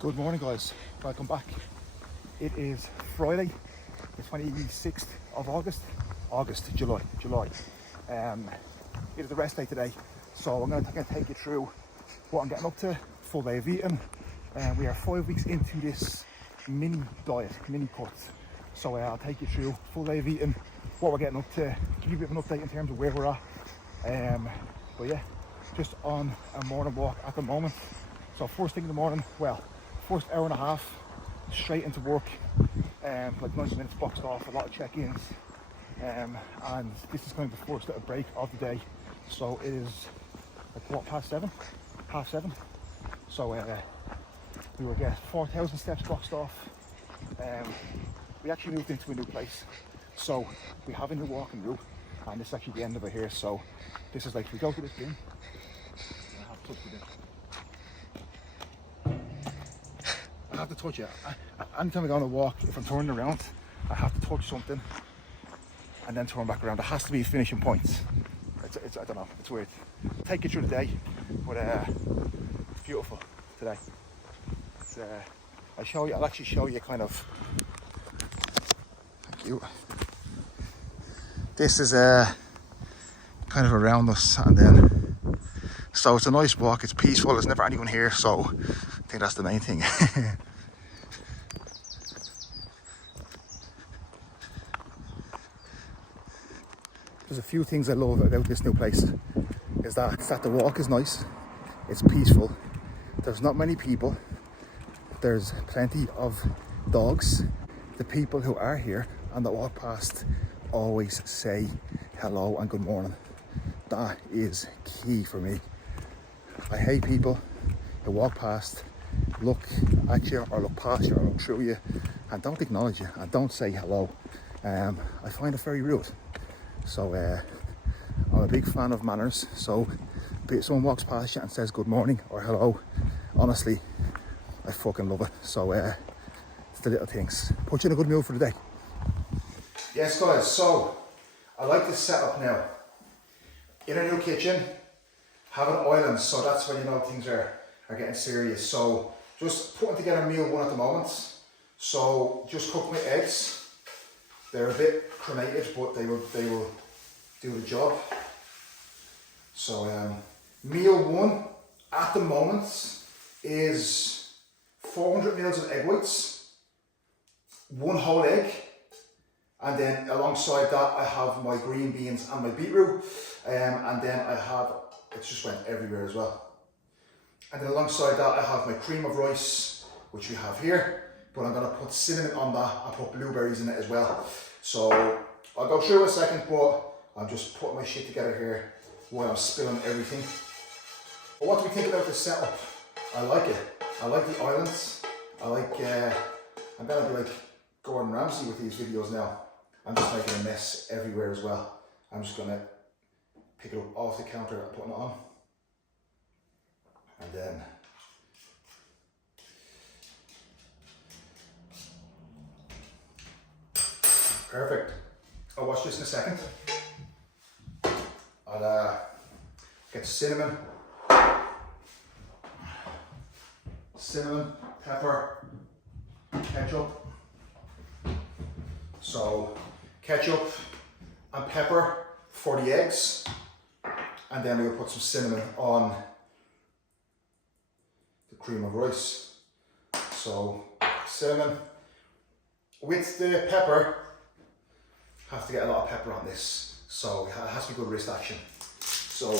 Good morning, guys. Welcome back. It is Friday, the 26th of July. It is the rest day today, so I'm going to take you through what I'm getting up to, full day of eating. We are 5 weeks into this mini diet, mini cuts. So I'll take you through full day of eating, what we're getting up to, give you a bit of an update in terms of where we're at. But yeah, just on a morning walk at the moment. So first thing in the morning, well, first hour and a half straight into work, like 90 minutes boxed off, a lot of check-ins, and this is kind of the first little break of the day. So it is like half seven. So we will get 4,000 steps boxed off. We actually moved into a new place, so we have a new walking route, and this is actually the end of it here. So this is like, we go to this bin, I have to touch the bin. I have to touch it. Anytime I go on a walk, if I'm turning around, I have to touch something and then turn back around. There has to be finishing points. I don't know, it's weird. Take you through the day, but it's beautiful today. It's, I'll actually show you kind of, thank you. This is kind of around us, and then, so it's a nice walk, it's peaceful, there's never anyone here, so I think that's the main thing. There's a few things I love about this new place. Is that the walk is nice, it's peaceful, there's not many people, there's plenty of dogs. The people who are here and that walk past always say hello and good morning. That is key for me. I hate people who walk past, look at you or look past you or look through you and don't acknowledge you and don't say hello. I find it very rude. So I'm a big fan of manners, so if someone walks past you and says good morning or hello, honestly, I fucking love it. So it's the little things. Put you in a good mood for the day. Yes guys, so I like this setup now. In a new kitchen, having islands, so that's when you know things are getting serious. So just putting together meal one at the moment. So just cooked my eggs. They're a bit cremated, but they will do the job. So meal one at the moment is 400 mils of egg whites, one whole egg, and then alongside that I have my green beans and my beetroot, and then I have, it just went everywhere as well. And then alongside that I have my cream of rice, which we have here. But I'm going to put cinnamon on that and put blueberries in it as well. So I'll go through in a second, but I'm just putting my shit together here while I'm spilling everything. But what do we think about this setup? I like it. I like the islands. I like, I'm going to be like Gordon Ramsay with these videos now. I'm just making a mess everywhere as well. I'm just going to pick it up off the counter and putting it on. And then perfect. I'll watch this in a second. I'll get cinnamon, pepper, ketchup. So ketchup and pepper for the eggs, and then we'll put some cinnamon on the cream of rice. So cinnamon with the pepper. Have to get a lot of pepper on this, so it has to be good wrist action. So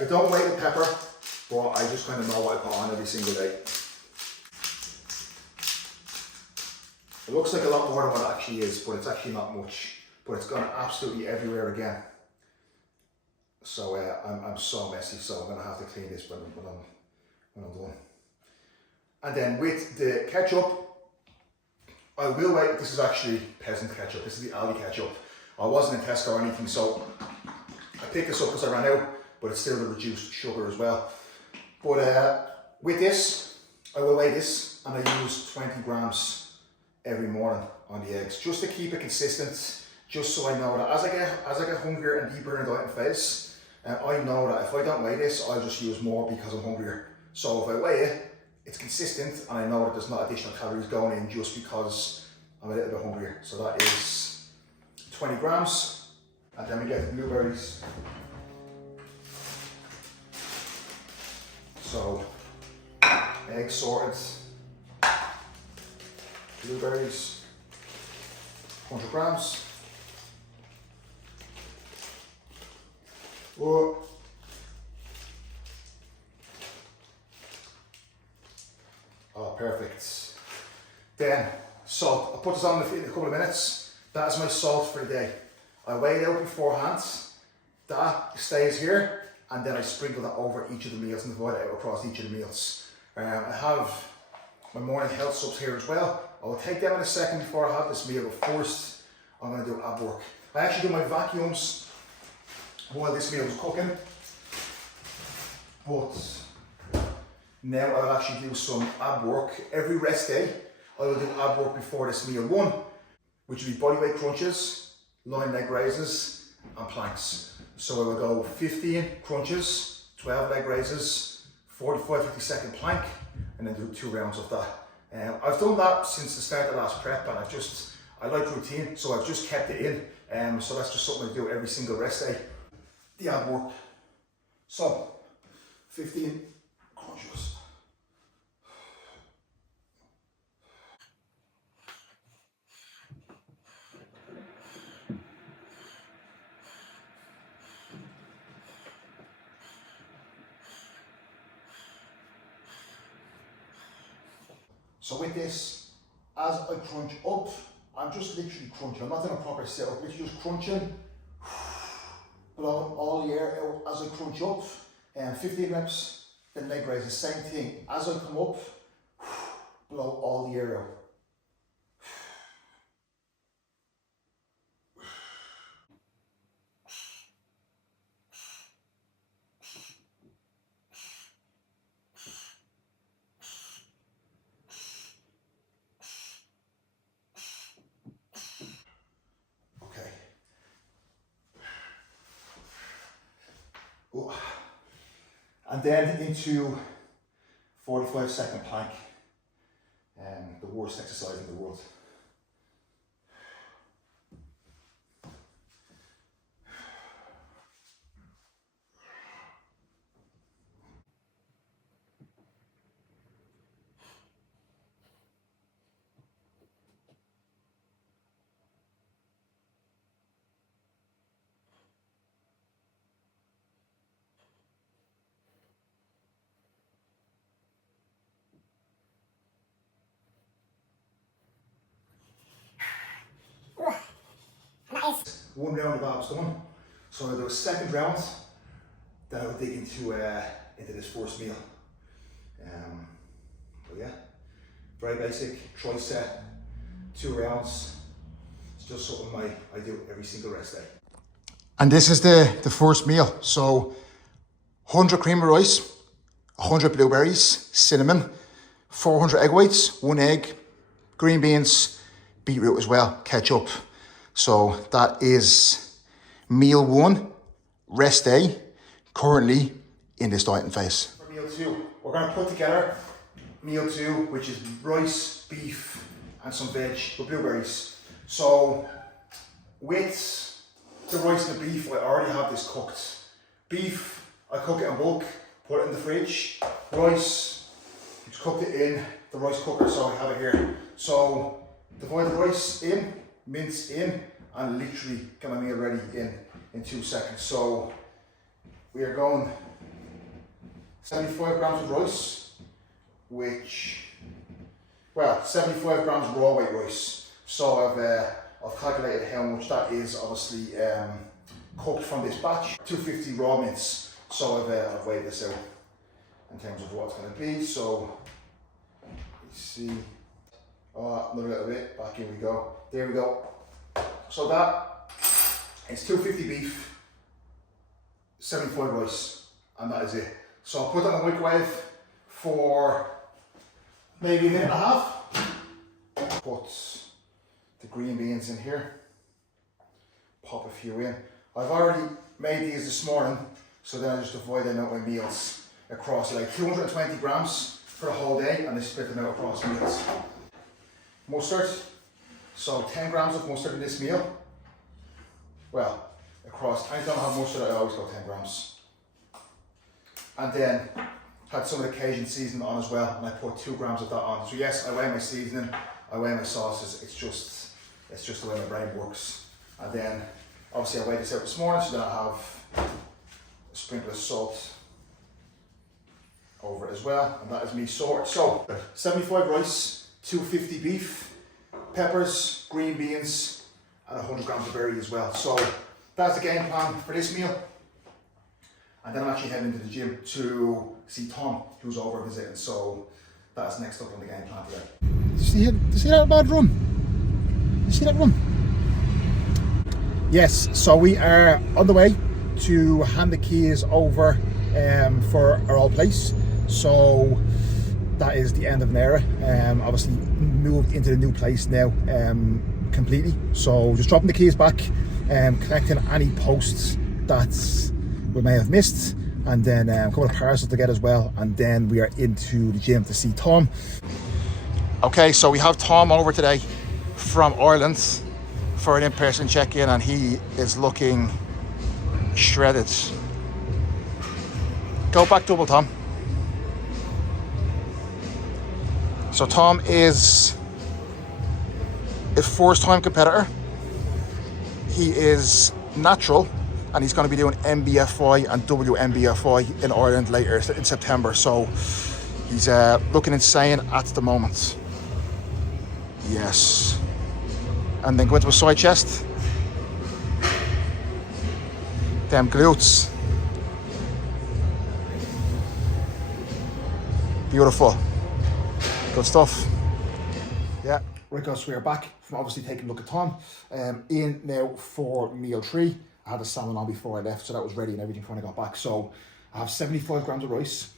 I don't weigh the pepper, but I just kind of know what I put on every single day. It looks like a lot more than what it actually is, but it's actually not much. But it's gone absolutely everywhere again. So I'm so messy, so I'm gonna have to clean this when I'm done. And then with the ketchup, I will wait. This is actually peasant ketchup. This is the Aldi ketchup. I wasn't in Tesco or anything, so I picked this up because I ran out, but it's still the reduced sugar as well. But with this, I will weigh this, and I use 20 grams every morning on the eggs, just to keep it consistent, just so I know that as I get hungrier and deeper in the diet phase, And I know that if I don't weigh this, I'll just use more because I'm hungrier. So if I weigh it, it's consistent, and I know that there's not additional calories going in just because I'm a little bit hungrier. So that is 20 grams. And then we get the blueberries. So, eggs sorted, blueberries, 100 grams. Whoa. Oh, perfect. Then, salt. I'll put this on in a couple of minutes. That's my salt for the day. I weigh it out beforehand. That stays here, and then I sprinkle that over each of the meals and divide it out across each of the meals. I have my morning health subs here as well. I will take them in a second before I have this meal, but first I'm going to do ab work. I actually do my vacuums while this meal is cooking, but now I'll actually do some ab work. Every rest day I will do ab work before this meal one, which will be bodyweight crunches, line leg raises and planks. So I will go 15 crunches, 12 leg raises, 45-50 second plank, and then do 2 rounds of that. I've done that since the start of last prep, and I like routine, so I've just kept it in. So that's just something I do every single rest day. The ab work. So 15 crunches. So with this, as I crunch up, I'm just literally crunching. I'm not doing a proper sit up, literally just crunching, blowing all the air out as I crunch up. And 15 reps, then leg raises, same thing. As I come up, blow all the air out. Oh. And then into 45-second plank, the worst exercise in the world. One round of abs done. So I'll do a second round, then I'll dig into this first meal. But yeah, very basic, tricep, 2 rounds. It's just something I do every single rest day. And this is the first meal. So 100 cream of rice, 100 blueberries, cinnamon, 400 egg whites, 1 egg, green beans, beetroot as well, ketchup. So that is meal 1, rest day, currently in this dieting phase. For meal 2, we're going to put together meal 2, which is rice, beef, and some veg with blueberries. So with the rice and the beef, I already have this cooked. Beef, I cook it in bulk, put it in the fridge. Rice, just cooked it in the rice cooker, so I have it here. So divide the rice in, mince in, and literally get my meal ready in 2 seconds. So we are going 75 grams of rice, which, well, 75 grams raw weight rice. So I've calculated how much that is, obviously cooked from this batch. 250 raw mince. So I've weighed this out in terms of what it's going to be. So you see, another little bit, back in we go. There we go. So that is 250 beef, 75 rice, and that is it. So I'll put that in the microwave for maybe a minute and a half. Put the green beans in here, pop a few in. I've already made these this morning, So then I just divide them out my meals across like 220 grams for the whole day, and I split them out across meals. Mustard, so 10 grams of mustard in this meal. Well, across, anytime I have mustard, I always go 10 grams. And then had some of the Cajun seasoning on as well, and I put 2 grams of that on. So yes, I weigh my seasoning, I weigh my sauces, it's just the way my brain works. And then, obviously I weighed this out this morning, so then I have a sprinkle of salt over it as well, and that is me sorted. So, 75 rice, 250 beef, peppers, green beans, and 100 grams of berry as well. So, that's the game plan for this meal. And then I'm actually heading into the gym to see Tom, who's over visiting. So, that's next up on the game plan today. Do you see that bad run? You see that run? Yes, so we are on the way to hand the keys over for our old place. So that is the end of an era. Obviously moved into the new place now completely. So just dropping the keys back, collecting any posts that we may have missed, and then a couple of parcels to get as well. And then we are into the gym to see Tom. Okay, so we have Tom over today from Ireland for an in-person check-in, and he is looking shredded. Go back double, Tom. So Tom is a first-time competitor. He is natural, and he's going to be doing MBFI and WMBFI in Ireland later in September. So he's looking insane at the moment. Yes. And then go into a side chest. Them glutes. Beautiful. Good stuff. Yeah, right guys, we are back from obviously taking a look at Tom. In now for meal 3. I had the salmon on before I left, so that was ready and everything when I got back. So I have 75 grams of rice,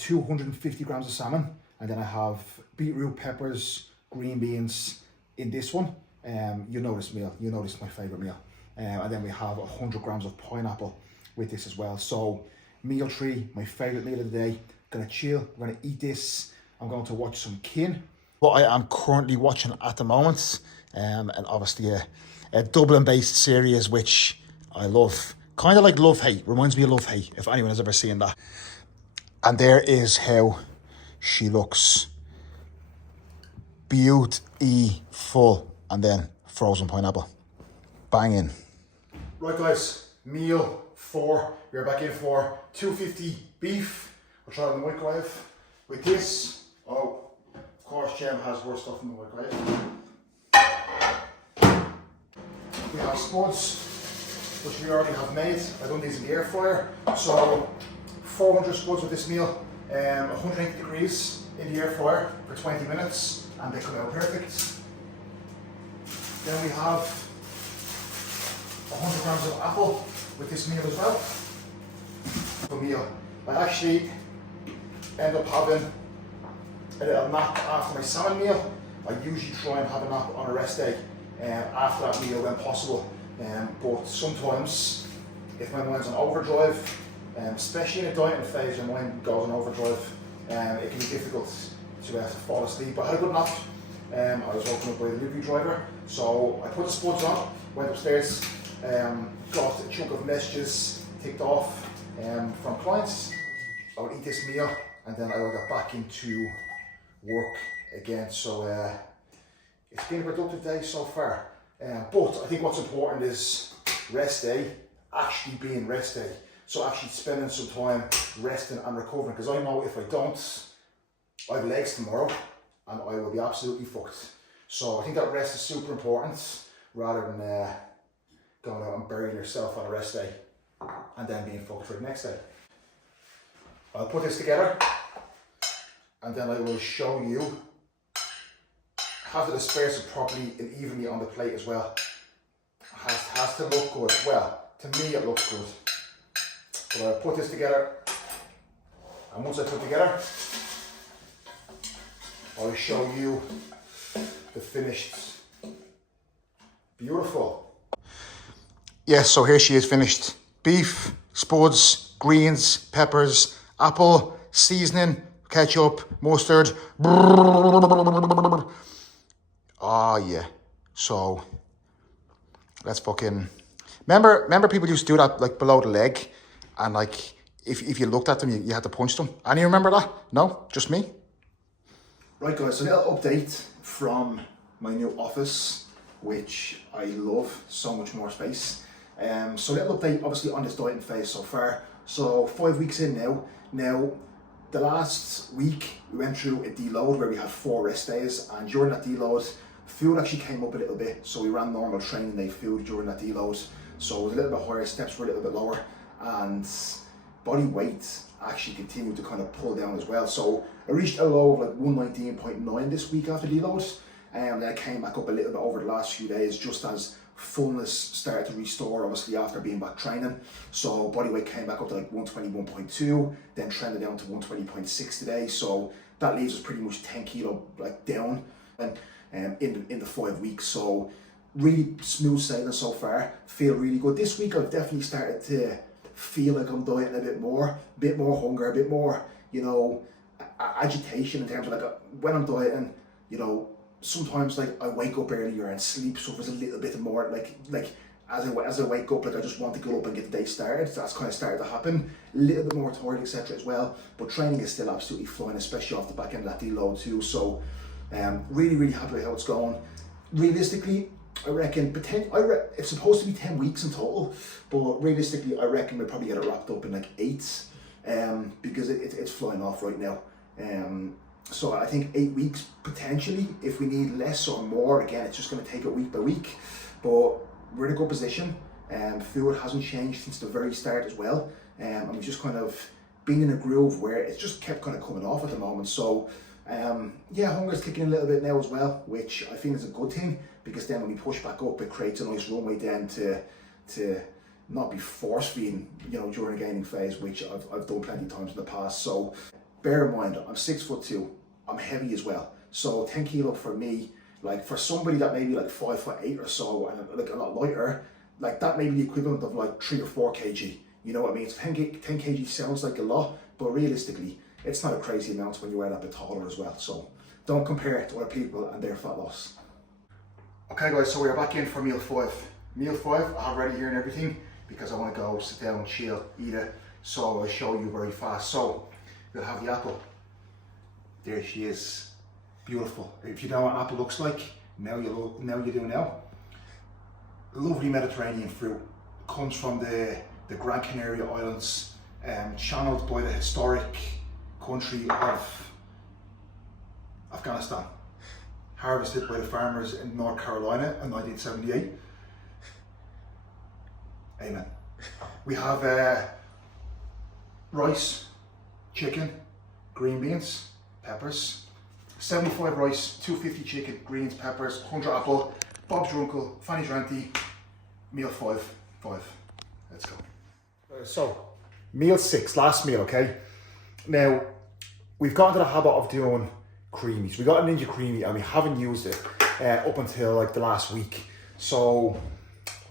250 grams of salmon, and then I have beetroot, peppers, green beans in this one. You know this meal, you know this is my favourite meal. And then we have 100 grams of pineapple with this as well. So meal 3, my favourite meal of the day. Gonna chill, I'm gonna eat this. I'm going to watch some kin. What I am currently watching at the moment, and obviously a Dublin-based series which I love. Kind of like Love Hate, reminds me of Love Hate, if anyone has ever seen that. And there is how she looks. Beautiful. And then frozen pineapple. Banging. Right guys, meal 4. We're back in for 250 beef. We'll try it in the microwave. With this, oh, of course Jem has worse stuff in the microwave. We have spuds, which we already have made. I've done these in the air fryer. So 400 spuds with this meal, 180 degrees in the air fryer for 20 minutes, and they come out perfect. Then we have 100 grams of apple with this meal as well. The meal, I actually end up having a little nap after my salmon meal. I usually try and have a nap on a rest day after that meal when possible. But sometimes, if my mind's on overdrive, especially in a dieting phase when my mind goes on overdrive, it can be difficult to fall asleep. But I had a good nap. I was woken up by the delivery driver, so I put the spuds on, went upstairs, got a chunk of messages ticked off from clients. I will eat this meal, and then I will get back into work again. So it's been a productive day so far. But I think what's important is rest day actually being rest day. So actually spending some time resting and recovering, because I know if I don't, I have legs tomorrow and I will be absolutely fucked. So I think that rest is super important, rather than going out and burying yourself on a rest day and then being fucked for the next day. I'll put this together, and then I will show you how to disperse it properly and evenly on the plate as well. Has to look good. Well, to me it looks good. But I'll put this together, and once I put it together, I'll show you the finished. Beautiful. Yes, so here she is finished. Beef, spuds, greens, peppers, apple, seasoning, ketchup, mustard. Oh yeah. So let's fucking remember people used to do that like below the leg, and like if you looked at them you had to punch them. Any remember that? No? Just me? Right guys, so a little update from my new office, which I love, so much more space. So a little update obviously on this dieting phase so far. So 5 weeks in now. Now the last week we went through a deload where we had 4 rest days, and during that deload food actually came up a little bit, so we ran normal training day food during that deload, so it was a little bit higher, steps were a little bit lower, and body weight actually continued to kind of pull down as well. So I reached a low of like 119.9 this week after deload, and then I came back up a little bit over the last few days just as fullness started to restore, obviously after being back training. So body weight came back up to like 121.2, then trended down to 120.6 today, so that leaves us pretty much 10 kilo like down in the 5 weeks. So really smooth sailing so far, feel really good. This week I've definitely started to feel like I'm dieting a bit more hunger, a bit more, you know, agitation in terms of like when I'm dieting, you know, sometimes like I wake up earlier and sleep suffers a little bit more, like as I wake up, like I just want to go up and get the day started. That's kind of started to happen, a little bit more tired, etc. as well, but training is still absolutely flying, especially off the back end of that deload too. So really happy with how it's going. Realistically, I reckon it's supposed to be 10 weeks in total, but realistically I reckon we'll probably get it wrapped up in like 8, because it's flying off right now. So I think 8 weeks potentially. If we need less or more, again, it's just going to take it week by week, but we're in a good position. Food hasn't changed since the very start as well, and we've just kind of been in a groove where it's just kept kind of coming off at the moment. So yeah, hunger's kicking in a little bit now as well, which I think is a good thing, because then when we push back up, it creates a nice runway then to not be force feeding, you know, during a gaining phase, which I've done plenty of times in the past. So bear in mind, I'm 6'2", I'm heavy as well. So 10 kilo for me, like for somebody that maybe like 5'8" or so, and like a lot lighter, like that may be the equivalent of like 3 or 4 kg. You know what I mean? So 10 kg sounds like a lot, but realistically, it's not a crazy amount when you wear that bit taller as well. So don't compare it to other people and their fat loss. Okay guys, so we're back in for meal 5. Meal 5, I have ready here and everything, because I want to go sit down, chill, eat it. So I'll show you very fast. So we'll have the apple. There she is, beautiful. If you know what apple looks like, now you do now. Lovely Mediterranean fruit, comes from the Gran Canaria Islands, channeled by the historic country of Afghanistan, harvested by the farmers in North Carolina in 1978. Amen. We have rice, chicken, green beans, peppers, 75 rice, 250 chicken, greens, peppers, 100 apple, Bob's your uncle, Fanny's your auntie. Meal 5. Let's go. So, meal 6, last meal, okay? Now, we've got into the habit of doing creamies. We got a Ninja Creamy and we haven't used it up until like the last week. So,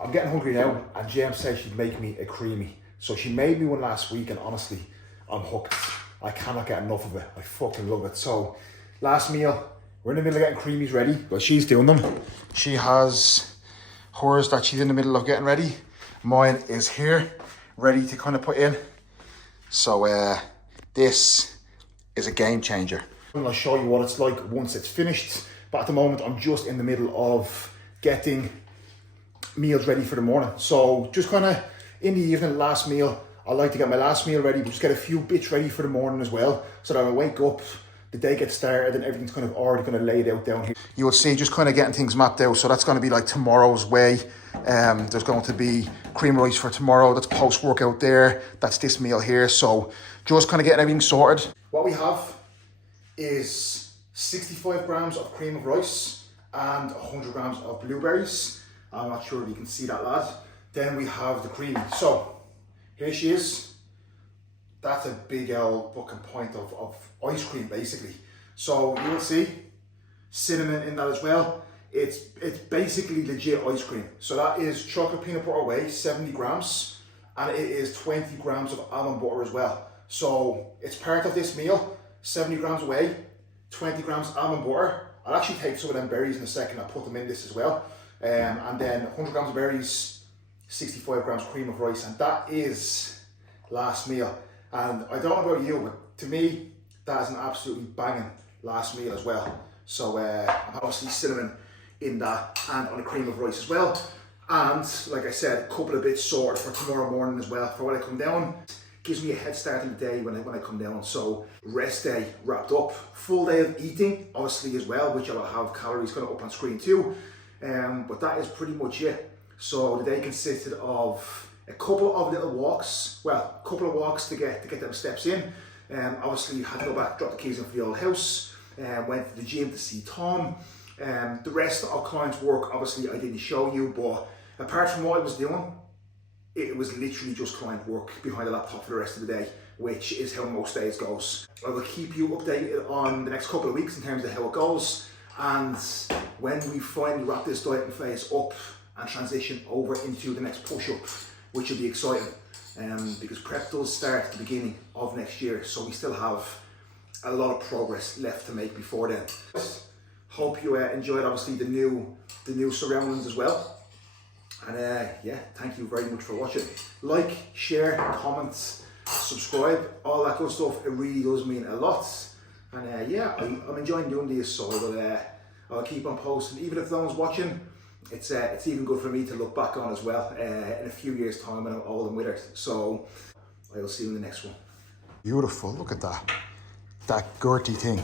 I'm getting hungry now, and Jem said she'd make me a creamy. So she made me one last week, and honestly, I'm hooked. I cannot get enough of it. I fucking love it. So, last meal, we're in the middle of getting creamies ready. Well, she's doing them. She has hers that she's in the middle of getting ready. Mine is here, ready to kind of put in. So, this is a game changer. I'll show you what it's like once it's finished. But at the moment, I'm just in the middle of getting meals ready for the morning. So just kind of in the evening, last meal, I like to get my last meal ready, but just get a few bits ready for the morning as well, so that I wake up, the day gets started, and everything's kind of already kind of laid out down here. You will see just kind of getting things mapped out. So that's going to be like tomorrow's way. There's going to be cream rice for tomorrow. That's post workout there. That's this meal here. So just kind of getting everything sorted. What we have is 65 grams of cream of rice and 100 grams of blueberries. I'm not sure if you can see that, lad. Then we have the creamy. So here she is. That's a big old fucking pint of ice cream basically. So you will see cinnamon in that as well. It's basically legit ice cream. So that is chocolate peanut butter whey, 70 grams, and it is 20 grams of almond butter as well. So it's part of this meal, 70 grams away, 20 grams almond butter. I'll actually take some of them berries in a second, I'll put them in this as well. And then 100 grams of berries, 65 grams cream of rice, and that is last meal. And I don't know about you, but to me, that is an absolutely banging last meal as well. So obviously cinnamon in that, and on a cream of rice as well. And like I said, a couple of bits sorted for tomorrow morning as well, for when I come down. Gives me a head start in the day when I come down. So rest day wrapped up, full day of eating obviously as well, which I will have calories kind of up on screen too. But that is pretty much it. So the day consisted of a couple of little walks, well, a couple of walks to get them steps in. Obviously had to go back, drop the keys in for the old house, went to the gym to see Tom. The rest of clients' work, obviously I didn't show you, but apart from what I was doing, it was literally just client work behind the laptop for the rest of the day, which is how most days goes. I will keep you updated on the next couple of weeks in terms of how it goes, and when we finally wrap this dieting phase up and transition over into the next push-up, which will be exciting, because prep does start at the beginning of next year, so we still have a lot of progress left to make before then. Hope you enjoyed obviously the new surroundings as well. And yeah, thank you very much for watching. Like, share, comment, subscribe, all that good stuff. It really does mean a lot. And yeah, I'm enjoying doing these, so I'll keep on posting. Even if no one's watching, it's even good for me to look back on as well in a few years' time when I'm old and withered. So I'll see you in the next one. Beautiful, look at that girthy thing.